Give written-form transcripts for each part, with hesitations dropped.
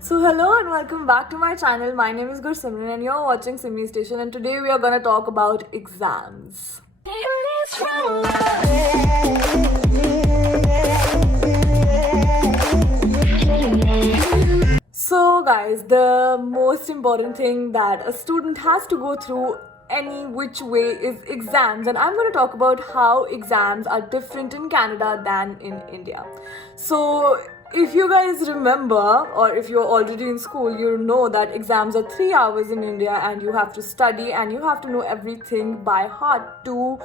So hello and welcome back to my channel. My name is Gursimran and you're watching Simni Station, and today we are gonna talk about exams. So guys, the most important thing that a student has to go through any which way is exams, and I'm going to talk about how exams are different in Canada than in India. So if you guys remember, or if you're already in school, you know that exams are 3 hours in India and you have to study and you have to know everything by heart to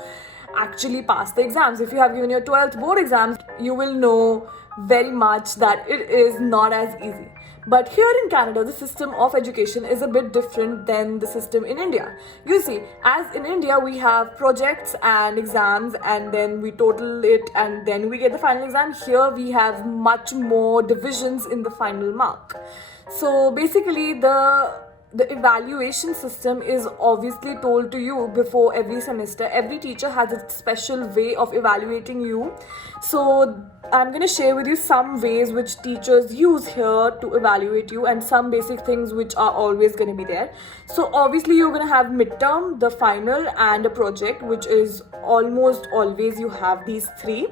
actually pass the exams. If you have given your 12th board exams, you will know very much that it is not as easy. But here in Canada, the system of education is a bit different than the system in India. You see, as in India, we have projects and exams, and then we total it, and then we get the final exam. Here, we have much more divisions in the final mark. So basically, the evaluation system is obviously told to you before every semester. Every teacher has a special way of evaluating you. So I'm going to share with you some ways which teachers use here to evaluate you, and some basic things which are always going to be there. So obviously you're going to have midterm, the final, and a project, which is almost always you have these three.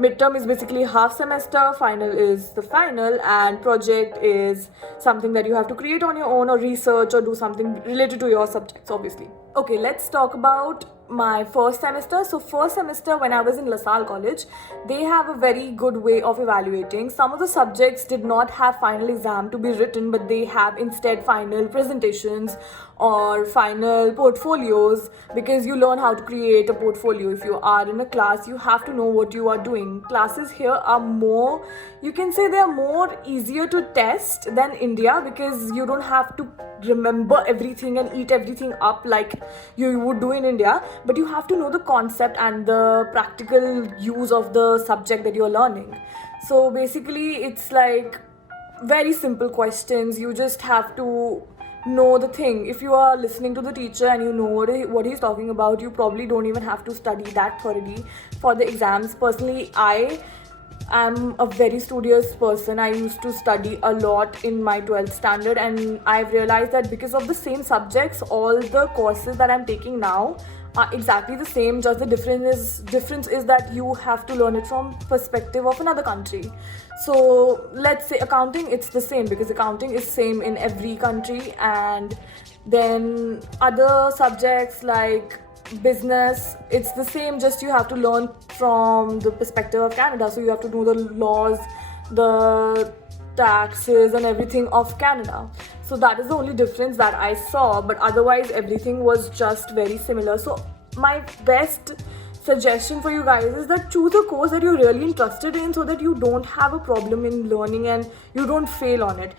Midterm is basically half semester, final is the final, and project is something that you have to create on your own or research or do something related to your subjects, obviously. Okay, let's talk about my first semester. So first semester, when I was in LaSalle College, they have a very good way of evaluating. Some of the subjects did not have final exam to be written, but they have instead final presentations or final portfolios, because you learn how to create a portfolio. If you are in a class, you have to know what you are doing. Classes here are more, you can say they are more easier to test than India, because you don't have to remember everything and eat everything up like you would do in India, but you have to know the concept and the practical use of the subject that you're learning. So basically it's like very simple questions. You just have to know the thing. If you are listening to the teacher and you know what he's talking about, you probably don't even have to study that thoroughly for the exams. Personally, I'm a very studious person. I used to study a lot in my 12th standard, and I've realized that because of the same subjects, all the courses that I'm taking now are exactly the same. Just the difference is that you have to learn it from perspective of another country. So let's say accounting, it's the same because accounting is same in every country, and then other subjects like business, it's the same, just you have to learn from the perspective of Canada. So you have to know the laws, the taxes and everything of Canada. So that is the only difference that I saw, but otherwise everything was just very similar. So my best suggestion for you guys is that choose a course that you're really interested in, so that you don't have a problem in learning and you don't fail on it.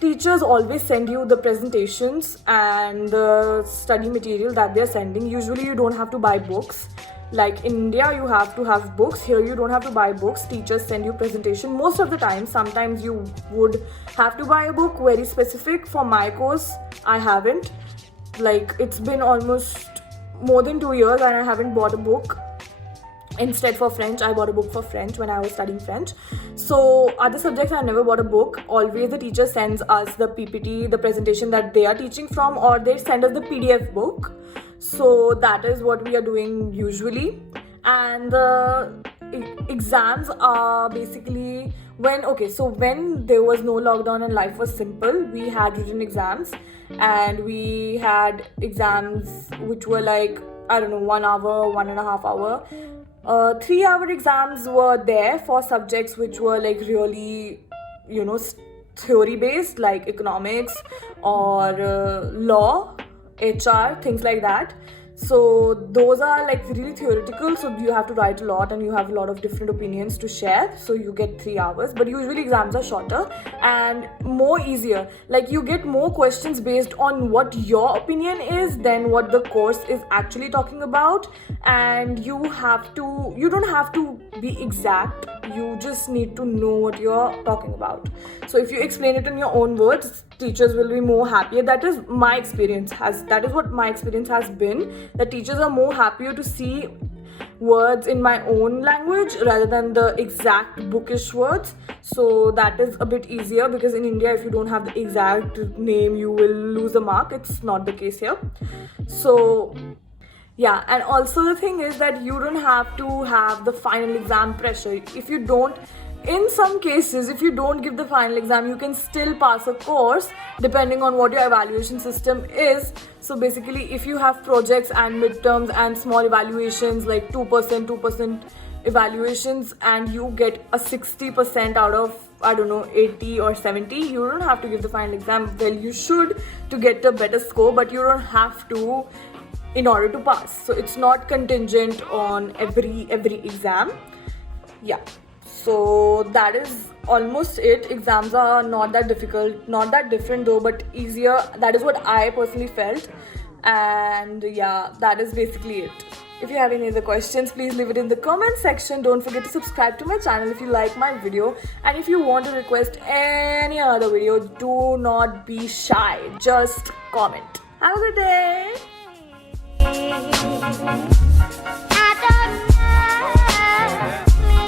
Teachers always send you the presentations and the study material that they're sending. Usually you don't have to buy books. Like in India, you have to have books. Here you don't have to buy books. Teachers send you presentation most of the time. Sometimes you would have to buy a book very specific. For my course, I haven't. Like it's been almost more than 2 years and I haven't bought a book. Instead, for French, I bought a book for French when I was studying French. So other subjects, I never bought a book. Always the teacher sends us the PPT, the presentation that they are teaching from, or they send us the PDF book. So that is what we are doing usually. And the exams are basically when there was no lockdown and life was simple, we had written exams, and we had exams which were like, I don't know, 1 hour, 1.5 hour. 3 hour exams were there for subjects which were like really, theory based, like economics or law, HR, things like that. So those are like really theoretical, so you have to write a lot and you have a lot of different opinions to share, so you get 3 hours. But usually exams are shorter and more easier. Like you get more questions based on what your opinion is than what the course is actually talking about, and you don't have to be exact, you just need to know what you're talking about. So if you explain it in your own words, teachers will be more happier. That is what my experience has been, that teachers are more happier to see words in my own language rather than the exact bookish words. So that is a bit easier, because in India, if you don't have the exact name, you will lose a mark. It's not the case here. So yeah, and also the thing is that you don't have to have the final exam pressure. If you don't, in some cases, if you don't give the final exam, you can still pass a course depending on what your evaluation system is. So basically, if you have projects and midterms and small evaluations like 2% evaluations, and you get a 60% out of, I don't know, 80 or 70, you don't have to give the final exam. Well, you should, to get a better score, but you don't have to in order to pass. So it's not contingent on every exam. Yeah, so that is almost it. Exams are not that difficult, not that different though, but easier. That is what I personally felt. And yeah, that is basically it. If you have any other questions, please leave it in the comment section. Don't forget to subscribe to my channel if you like my video, and if you want to request any other video, do not be shy, just comment. Have a good day.